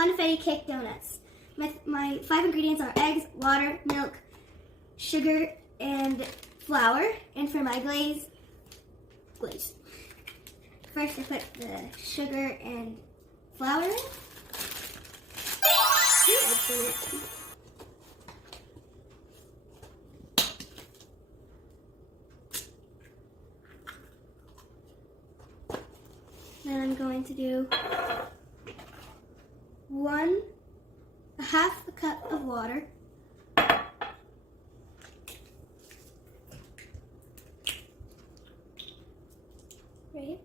funfetti cake donuts. My 5 ingredients are eggs, water, milk, sugar, and flour. And for my glaze. First I put the sugar and flour in. 2 eggs in it. Then I'm going to do a half a cup of water. Right.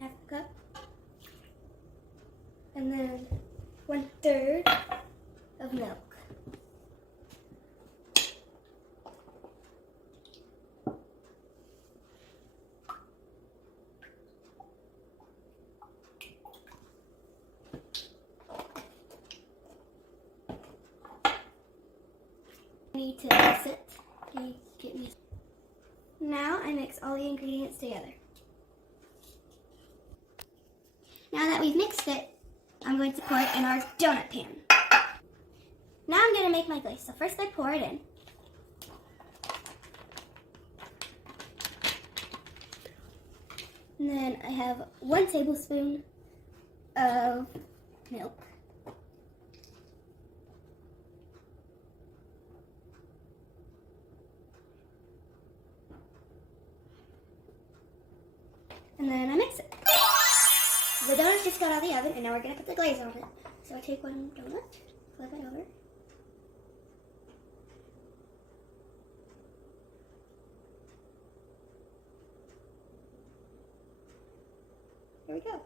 Half a cup. And then 1/3 of milk. I need to mix it. Now I mix all the ingredients together. Now that we've mixed it, I'm going to pour it in our donut pan. Now I'm going to make my glaze. So first I pour it in. And then I have 1 tablespoon of milk. And then I mix it. The donuts just got out of the oven, and now we're going to put the glaze on it. So I take 1 donut, flip it over. There we go.